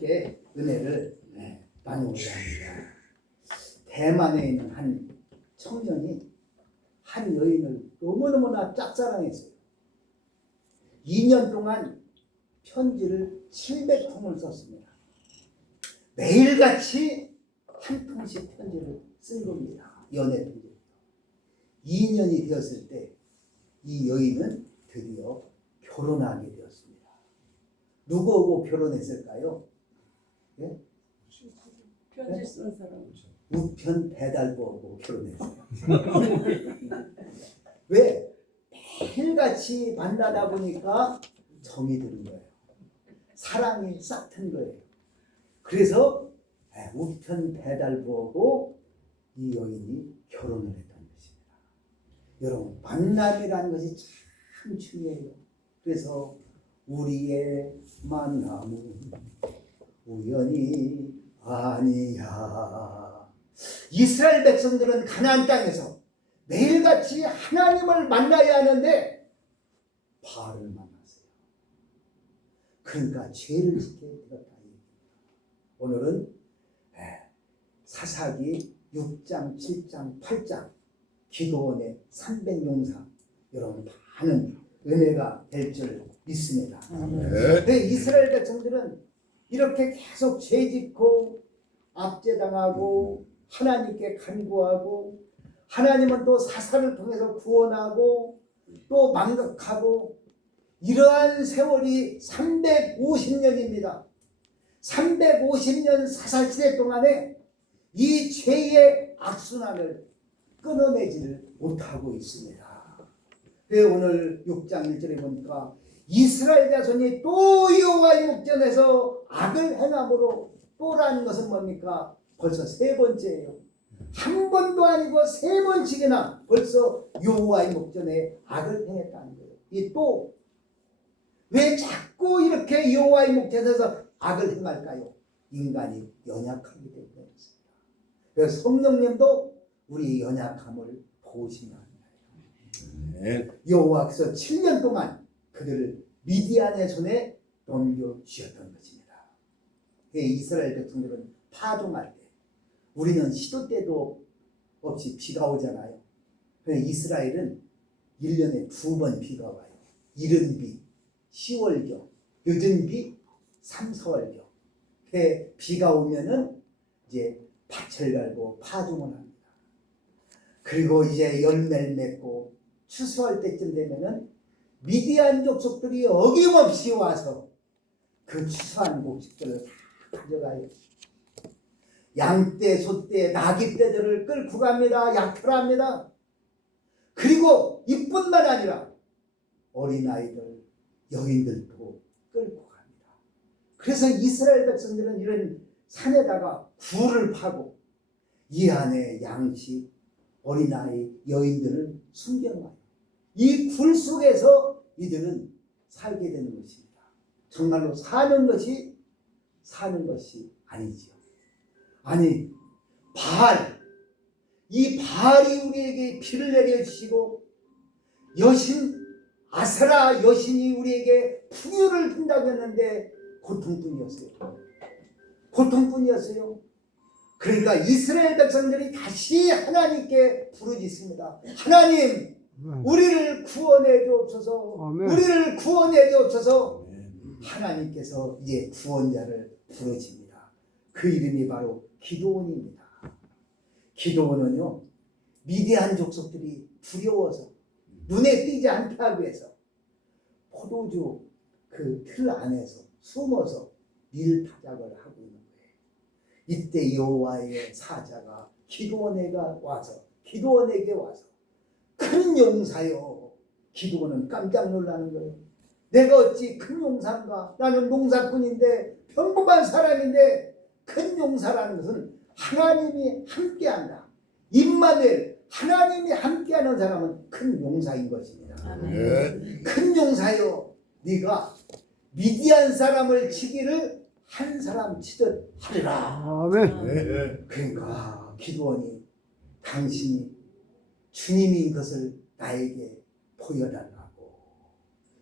함께 은혜를 나누고자 합니다. 대만에 있는 한 청년이 한 여인을 너무너무나 짝사랑했어요. 2년 동안 편지를 700통을 썼습니다. 매일같이 한 통씩 편지를 쓴 겁니다. 연애 편지. 2년이 되었을 때 이 여인은 드디어 결혼하게 되었습니다. 누구하고 결혼했을까요? 예? 편지 쓴 사람. 우편 배달부하고 결혼했어요. 왜? 매일같이 만나다 보니까 정이 드는 거예요. 사랑이 싹 튼 거예요. 그래서 우편 배달부하고 이 여인이 결혼을 했던 것입니다. 여러분, 만남이라는 것이 참 중요해요. 그래서 우리의 만남은 우연이 아니야. 이스라엘 백성들은 가나안 땅에서 매일같이 하나님을 만나야 하는데 바알을 만났어요. 그러니까 죄를 짓게 되었다. 오늘은 사사기 6장, 7장, 8장 기도원의 300용사 여러분 많은 은혜가 될 줄 믿습니다. 네. 이스라엘 백성들은 이렇게 계속 죄짓고 압제당하고 하나님께 간구하고 하나님은 또 사사를 통해서 구원하고 또 망각하고 이러한 세월이 350년입니다. 350년 사사시대 동안에 이 죄의 악순환을 끊어내지를 못하고 있습니다. 오늘 6장 1절에 보니까 이스라엘 자손이 또 여호와의 목전에서 악을 행함으로 또라는 것은 뭡니까? 벌써 세 번째예요. 한 번도 아니고 세 번씩이나 벌써 여호와의 목전에 악을 행했다는 거예요. 이 또 왜 자꾸 이렇게 여호와의 목전에서 악을 행할까요? 인간이 연약하기 때문입니다. 그래서 성령님도 우리 연약함을 보시면 합니다. 여호와께서 7년 동안 그들을 미디안의 손에 넘겨주셨던 것입니다. 이스라엘 백성들은 파종할 때 우리는 시도 때도 없이 비가 오잖아요. 이스라엘은 1년에 2번 비가 와요. 이른 비 10월경, 늦은 비 3, 4월경. 비가 오면은 이제 밭을 갈고 파종을 합니다. 그리고 이제 열매를 맺고 추수할 때쯤 되면은 미디안 족속들이 어김없이 와서 그 추수한 곡식들을 다 가져가요. 양떼, 소떼, 나귀떼들을 끌고 갑니다. 약탈합니다. 그리고 이뿐만 아니라 어린아이들, 여인들도 끌고 갑니다. 그래서 이스라엘 백성들은 이런 산에다가 굴을 파고 이 안에 양식, 어린아이, 여인들을 숨겨놔요. 이 굴 속에서 이들은 살게 되는 것입니다. 정말로 사는 것이 아니지요. 아니, 바알, 이 바알이 우리에게 피를 내려주시고 여신 아세라 여신이 우리에게 풍요를 준다고 했는데 고통뿐이었어요. 그러니까 이스라엘 백성들이 다시 하나님께 부르짖습니다. 하나님, 우리를 구원해 주옵소서. 우리를 구원해 주옵소서. 하나님께서 이제 구원자를 부르십니다. 그 이름이 바로 기드온입니다. 기드온은요, 미디안 족속들이 두려워서 눈에 띄지 않게 하기 위해서 포도주 그 틀 안에서 숨어서 밀타작을 하고 있는 거예요. 이때 여호와의 사자가 기드온에게 와서 큰 용사요. 기드온은 깜짝 놀라는 거예요. 내가 어찌 큰 용사인가? 나는 농사꾼인데 평범한 사람인데 큰 용사라는 것은 하나님이 함께한다. 임마누엘, 하나님이 함께하는 사람은 큰 용사인 것입니다. 큰 용사요, 네가 미디안 사람을 치기를 한 사람 치듯 하리라. 그러니까 기드온이 당신이 주님인 것을 나에게 보여달라고.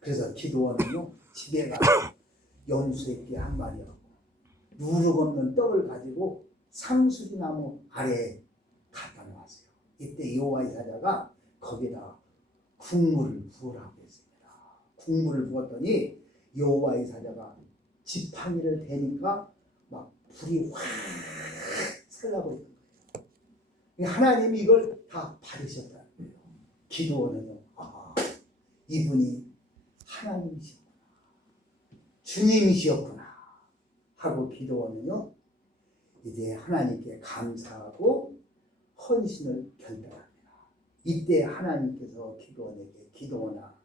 그래서 기드온은요 집에 가서 염소새끼 한 마리하고 누룩 없는 떡을 가지고 상수리나무 아래에 갖다 놓았어요. 이때 여호와의 사자가 거기다 국물을 부으라고 했습니다. 국물을 부었더니 여호와의 사자가 지팡이를 대니까 막 불이 확 살라고 있는 거예요. 하나님이 이걸 다 받으셨다는 거예요. 기도원은요, 이분이 하나님이시구나, 주님이시었구나 하고 기도원은요 이제 하나님께 감사하고 헌신을 결단합니다. 이때 하나님께서 기도원에게, 기도원아,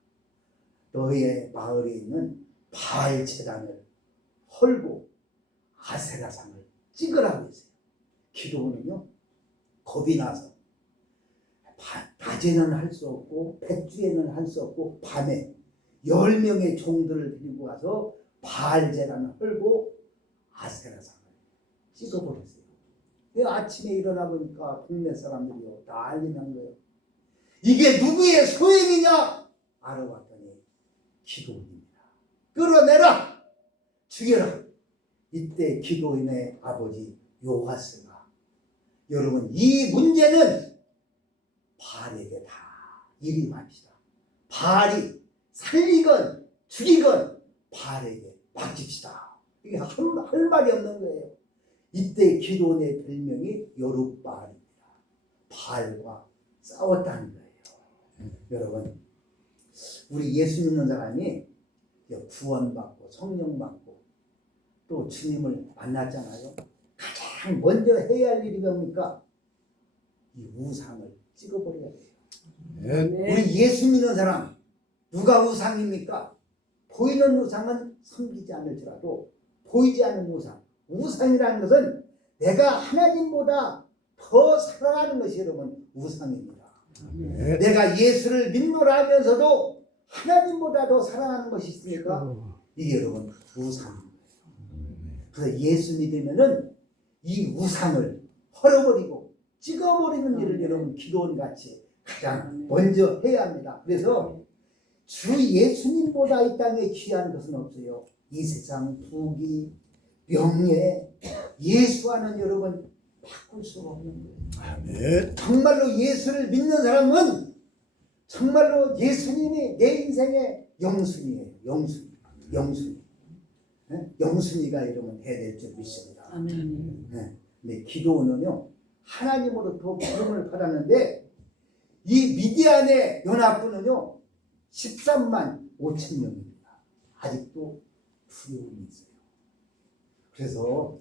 너의 마을에 있는 바알 제단을 헐고 아세라상을 찍으라고 했어요. 기도원은요 겁이 나서 낮에는 할 수 없고 백주에는 할 수 없고 밤에 10명의 종들을 데리고 와서 바알 제단을 헐고 아세라상을 찍어버렸어요. 아침에 일어나 보니까 동네 사람들이요 난리 난 거예요. 이게 누구의 소행이냐 알아봤더니 기도원입니다. 끌어내라, 죽여라. 이때 기도원의 아버지 요하스가, 여러분 이 문제는 바알에게 다 이리 맙시다. 바알이 살리건 죽이건 바알에게 맡깁시다. 이게 할 말이 없는 거예요. 이때 기도원의 별명이 여룻바알입니다. 바알과 싸웠다는 거예요. 여러분, 우리 예수 믿는 사람이 구원받고 성령 받고 또 주님을 만났잖아요. 가장 먼저 해야 할 일이 뭡니까? 이 우상을 찍어버려야 돼요. 우리 예수 믿는 사람 누가 우상입니까? 보이는 우상은 섬기지 않을지라도 보이지 않는 우상, 우상이라는 것은 내가 하나님보다 더 사랑하는 것이 여러분 우상입니다. 내가 예수를 믿노라 하면서도 하나님보다 더 사랑하는 것이 있으니까 이게 여러분 우상입니다. 그래서 예수 믿으면은 이 우상을 헐어버리고 찍어버리는 일을 여러분 기도원같이 가장 먼저 해야 합니다. 그래서 주 예수님보다 이 땅에 귀한 것은 없어요. 이 세상 부귀, 명예, 예수와는 여러분 바꿀 수가 없는 거예요. 아멘. 정말로 예수를 믿는 사람은 정말로 예수님이 내 인생의 영순이에요. 영순이. 영순이가 여러분 해야 될 줄 믿습니다. 아멘. 근데 기도원은요 하나님으로부터 부름을 받았는데 이 미디안의 연합군은요 13만 5천 명입니다. 아직도 두려움이 있어요. 그래서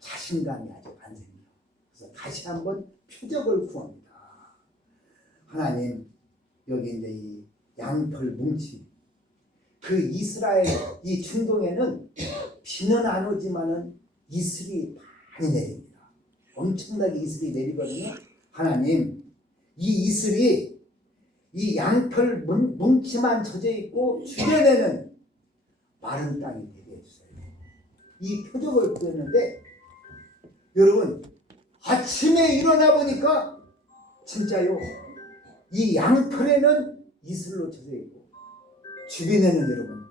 자신감이 아직 안 생겨요. 그래서 다시 한번 표적을 구합니다. 하나님, 여기 이제 이 양털 뭉치, 그 이스라엘 이 중동에는 비는 안 오지만은 이슬이 많이 내립니다. 엄청나게 이슬이 내리거든요. 하나님, 이 이슬이 이 양털 뭉치만 젖어 있고 주변에는 마른 땅이 되게 해주세요. 이 표적을 구했는데 여러분 아침에 일어나 보니까 진짜요 이 양털에는 이슬로 젖어 있고 주변에는 여러분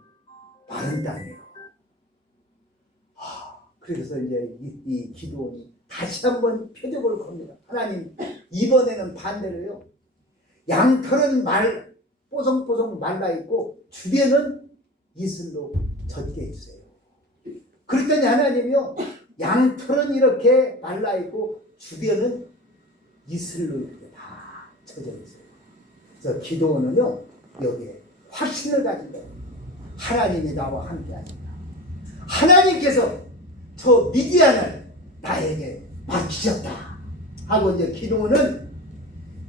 마른 땅이에요. 그래서 이제 이 기도원이 다시 한번 표적을 겁니다. 하나님, 이번에는 반대로요 양털은 뽀송뽀송 말라 있고 주변은 이슬로 젖게 해주세요. 그랬더니 하나님이요 양털은 이렇게 말라 있고 주변은 이슬로 이렇게 다 젖어 있어요. 그래서 기도원은요 여기에 확신을 가진 거예요. 하나님이 나와 함께하니까 하나님께서 저 미디안을 나에게 맡기셨다 하고 이제 기도원은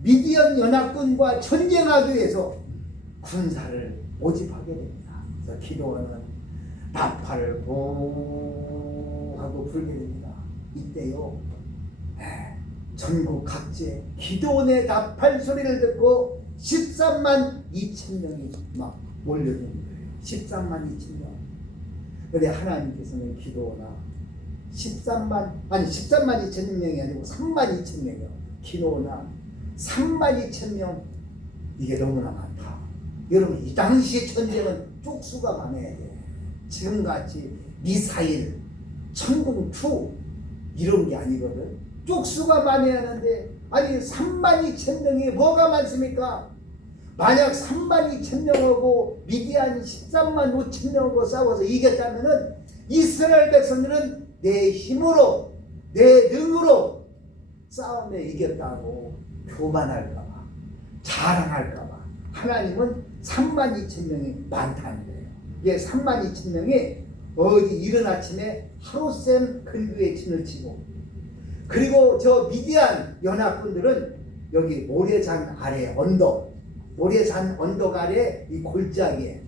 미디안 연합군과 전쟁하기 위해서 군사를 모집하게 됩니다. 그래서 기도원은 나팔을 보 하고 불게 됩니다. 이때요 전국 각지에 기도원의 나팔 소리를 듣고 13만 2천 명이 막 몰려드는 거예요. 13만 2천 명. 그런데 하나님께서는 기도원아 13만 2천 명이 아니고 3만 2천 명이요. 기도원아 3만 2천 명 이게 너무나 많다. 여러분 이 당시의 전쟁은 쪽수가 많아야 돼요. 지금같이 미사일, 천군 투 이런 게 아니거든. 쪽수가 많이 하는데 아니 32,000명이 뭐가 많습니까? 만약 32,000명하고 미디안 13만 5,000명하고 싸워서 이겼다면은 이스라엘 백성들은 내 힘으로 내 능으로 싸움에 이겼다고 교만할까봐 자랑할까봐 하나님은 32,000명이 많다는 거예요. 이게 32,000명이 어디 이른 아침에 하루샘 근교에 진을 치고, 그리고 저 미디안 연합군들은 여기 모래산 아래 언덕, 모래산 언덕 아래 이 골짜기에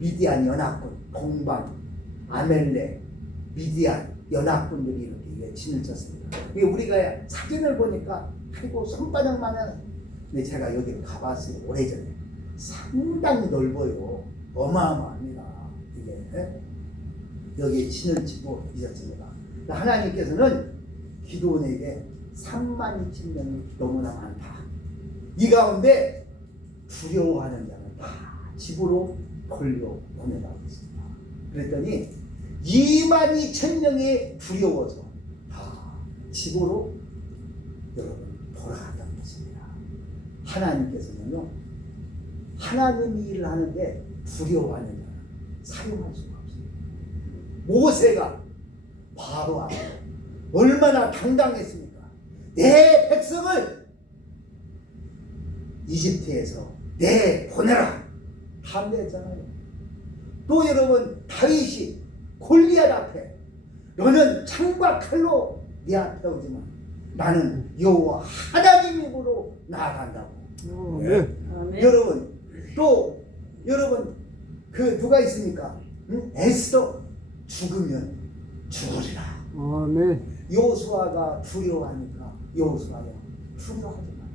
미디안 연합군, 동방, 아멜렉, 미디안 연합군들이 이렇게 진을 쳤습니다. 이게 우리가 사진을 보니까 아이고 손바닥만한, 근데 제가 여기를 가봤어요. 오래전에. 상당히 넓어요. 어마어마합니다. 이게 여기에 진을 치고 있었습니다. 하나님께서는 기도원에게 32,000명이 너무나 많다. 이 가운데 두려워하는 자는 다 집으로 돌려보내라고 했습니다. 그랬더니 22,000명이 두려워서 다 집으로 여러분 돌아갔다는 것입니다. 하나님께서는요, 하나님이 일을 하는데 두려워하는 자는 사용할 수가 없습니다. 모세가 바로 앞에 얼마나 당당했습니까? 내 백성을 이집트에서 내보내라 담대했잖아요. 또 여러분 다윗이 골리앗 앞에 너는 창과 칼로 네 앞에 오지만 나는 여호와 하나님 입으로 나아간다고. 네. 여러분 또 여러분 그 누가 있습니까? 에스더 죽으면 죽으리라. 아멘. 여호수아가 두려워하니까 여호수아야 두려워하지 마라.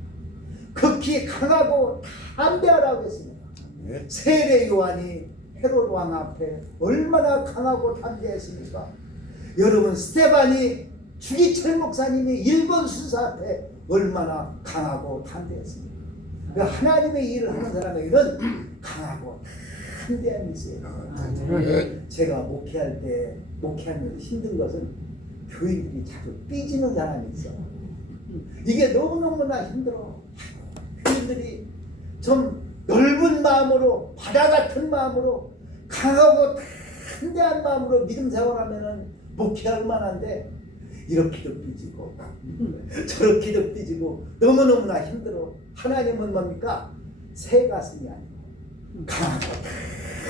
극히 강하고 담대하라고 했습니다. 세례 요한이 헤롯 왕 앞에 얼마나 강하고 담대했습니까? 여러분 스테반이 주기철 목사님이 일본 수사 앞에 얼마나 강하고 담대했습니까? 그러니까 하나님의 일을 하는 사람에게는 강하고 담대함이 있어요. 제가 목회할 때 목회하면서 힘든 것은 교인들이 자꾸 삐지는 사람이 있어. 이게 너무너무나 힘들어. 교인들이 좀 넓은 마음으로, 바다 같은 마음으로, 강하고 담대한 마음으로 믿음 생활하면은 목회할 만한데 이렇게도 삐지고 저렇게도 삐지고 너무너무나 힘들어. 하나님은 뭡니까? 새 가슴이 아니고 강하고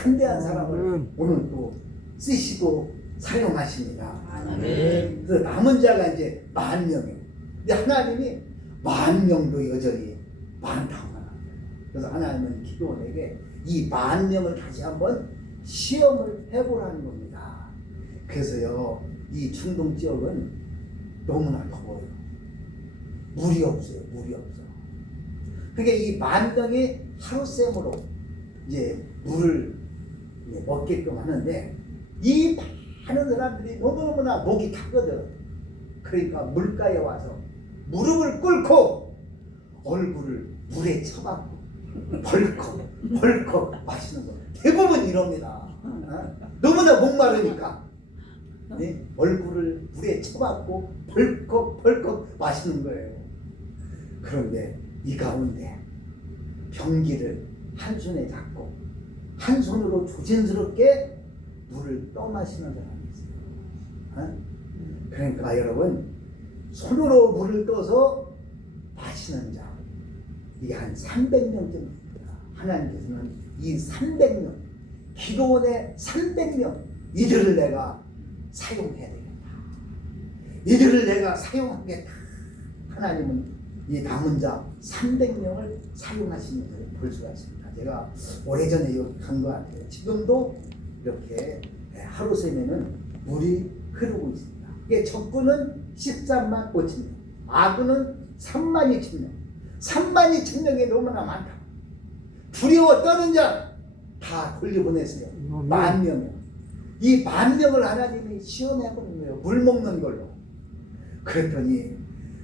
담대한 사람을 오늘 또 쓰시고 사용하십니다. 그래서 남은 자가 이제 10,000명이에요. 근데 하나님이 10,000명도 여전히 많다고 하는 거예요. 그래서 하나님은 기도원에게 이 10,000명을 다시 한번 시험을 해보라는 겁니다. 그래서요, 이 중동 지역은 너무나 더워요. 물이 없어요. 물이 없어. 그게 이 10,000명이 하루샘으로 이제 물을 이제 먹게끔 하는데 이 많은 사람들이 너무너무나 목이 타거든. 그러니까 물가에 와서 무릎을 꿇고 얼굴을 물에 쳐박고 벌컥 벌컥 마시는 거. 대부분 이럽니다. 너무나 목마르니까 네? 얼굴을 물에 쳐박고 벌컥 벌컥 마시는 거예요. 그런데 이 가운데 병기를 한 손에 잡고 한 손으로 조심스럽게 물을 떠마시는 사람이 있어요. 그러니까 여러분, 손으로 물을 떠서 마시는 자, 이게 한 300명 정도입니다. 하나님께서는 이 300명, 기도원의 300명, 이들을 내가 사용해야 되겠다. 이들을 내가 사용하겠다. 하나님은 이 남은 자 300명을 사용하시는 것을 볼 수가 있습니다. 제가 오래전에 여기 간 것 같아요. 지금도 이렇게 하루샘에는 물이 흐르고 있습니다. 이게 적군은 13만 5천 명, 아군은 3만 2천 명. 3만 2천 명이 너무나 많다. 두려워 떠는 자 다 돌려보냈어요. 10,000명이요. 이 10,000명을 하나님이 시험해보는 거예요. 물 먹는 걸로. 그랬더니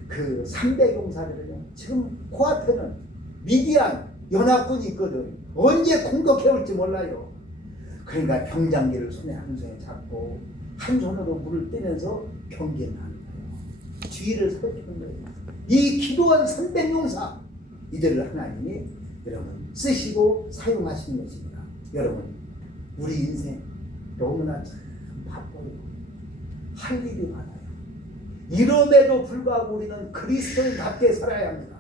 그 3대 용사들은요, 지금 코앞에는 미디안 연합군이 있거든. 언제 공격해 올지 몰라요. 그러니까 병장기를 손에 한 손에 잡고 한 손으로 물을 떼면서 경계를 하는 거예요. 주의를 살피는 거예요. 이 기도원 300용사 이들을 하나님이 여러분 쓰시고 사용하시는 것입니다. 여러분 우리 인생 너무나 참 바쁘고 할 일이 많아요. 이럼에도 불구하고 우리는 그리스도인답게 살아야 합니다.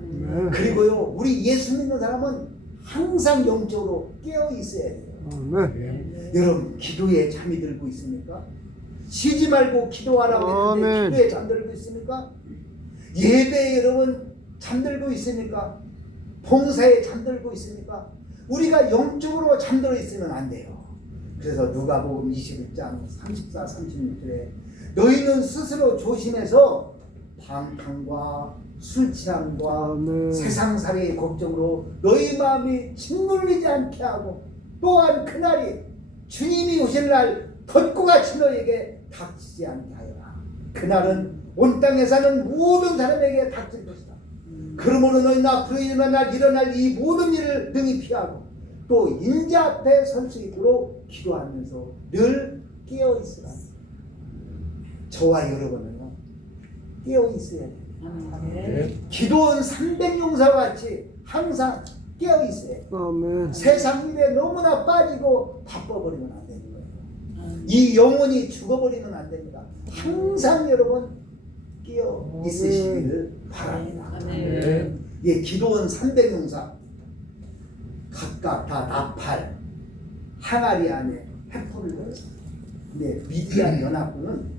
네. 그리고요 우리 예수 믿는 사람은 항상 영적으로 깨어 있어야 돼요. 아멘. 여러분 기도에 잠이 들고 있습니까? 쉬지 말고 기도하라고 했는데 아멘. 기도에 잠들고 있습니까? 예배에 여러분 잠들고 있습니까? 봉사에 잠들고 있습니까? 우리가 영적으로 잠들어 있으면 안 돼요. 그래서 누가복음 21장 34, 36절에 너희는 스스로 조심해서 방탕과 술 취함과 아멘. 세상살이의 걱정으로 너희 마음이 짓눌리지 않게 하고 또한 그날이 주님이 오실 날 덧고같이 너에게 닥치지 않게 하여라. 그날은 온 땅에 사는 모든 사람에게 닥칠 것이다. 그러므로 너희는 앞으로 일어날 이 모든 일을 능히 피하고 또 인자 앞에 설 수 있도록 기도하면서 늘 깨어 있으라. 저와 여러분은요 깨어 있어야 돼요. 기도원 300용사와 같이 항상 깨어 있어야 돼요. 아멘. 세상 일에 너무나 빠지고 바빠버리면 안 되는 거예요. 이 영혼이 죽어버리면 안 됩니다. 항상 여러분 깨어 있으시기를 바랍니다. 예, 기도원 300용사 각각 다 나팔 항아리 안에 횃불을 넣었습니다. 근데 미디안 연합군은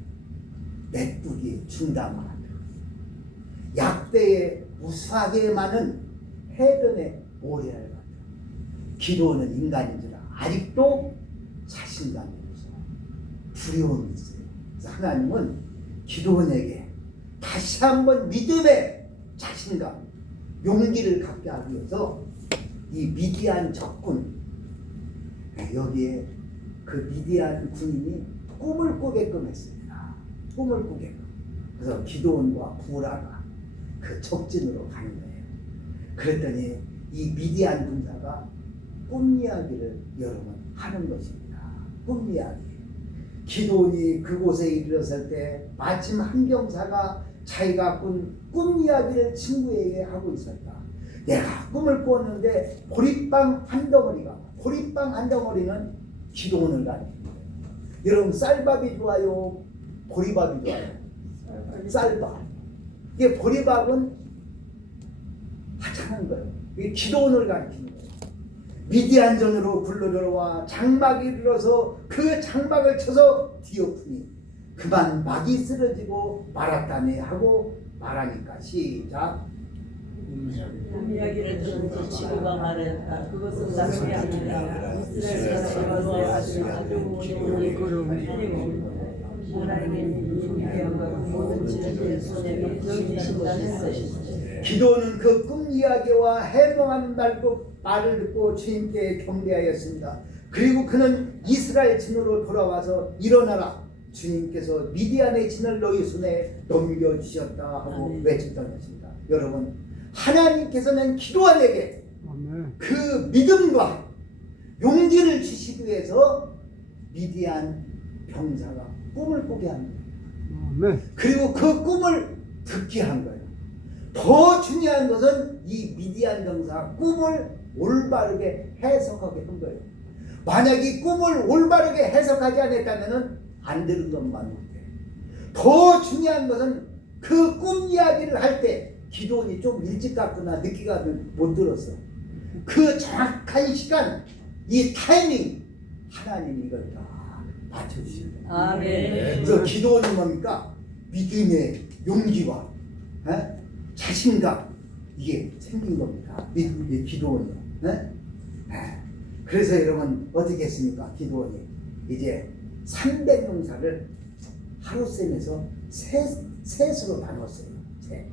메뚜기 중담화 약대에 무수하게 많은 해변에 모래알 같아요. 기도원은 인간인 줄 아직도 자신감이 없어요. 두려움이 있어요. 그래서 하나님은 기도원에게 다시 한번 믿음의 자신감, 용기를 갖게 하기 위해서 이 미디안 적군 여기에 그 미디안 군인이 꿈을 꾸게끔 했습니다. 꿈을 꾸게끔. 그래서 기도원과 부라가 그 적진으로 가는 거예요. 그랬더니 이 미디안 군사가 꿈 이야기를 여러분 하는 것입니다. 꿈 이야기. 기도원이 그곳에 이르렀을 때 마침 한 병사가 자기가 꾼 꿈 이야기를 친구에게 하고 있었다. 내가 꿈을 꾸었는데 보리빵 한 덩어리는 기도원을 가리킵니다. 여러분 쌀밥이 좋아요? 보리밥이 좋아요? 쌀밥. 이게 보리밥은 하찮은 거예요. 이게 기도원을 가리키는 거예요. 미디안전으로 굴러들어와 장막이 일어서 그 장막을 쳐서 뒤엎으니 그만 막이 쓰러지고 말았다네 하고 말하니까 시작. 이야기를 들은 지구가 말했다. 그것은 나중에 아니라 이스라엘 사람의 아주 하나님의 위대함과 모든 지혜의 손에 넘기신다는 것이다. 기도는 그 꿈 이야기와 해명하는 말을 듣고 주님께 경배하였습니다. 그리고 그는 이스라엘 진으로 돌아와서 일어나라. 주님께서 미디안의 진을 너희 손에 넘겨주셨다 하고 외쳤던 것입니다. 여러분 하나님께서는 기도원에게 그 믿음과 용기를 주시기 위해서 미디안 병사가 꿈을 꾸게 한 거예요. 그리고 그 꿈을 듣게 한 거예요. 더 중요한 것은 이 미디안 병사 꿈을 올바르게 해석하게 한 거예요. 만약 이 꿈을 올바르게 해석하지 않았다면 안 들은 것만 못해. 더 중요한 것은 그 꿈 이야기를 할 때 기도원이 좀 일찍 갔거나 늦게 가면 못 들었어. 그 정확한 시간, 이 타이밍 하나님이 이걸 다 맞춰주셔야 돼요. 아멘. 그래서 기도원이 뭡니까? 믿음의 용기와 자신감 이게 생긴 겁니다. 믿음의 기도원이요. 그래서 여러분 어떻게 했습니까? 기도원이 이제 300용사를 하루쌤에서 셋으로 나눴어요. 셋.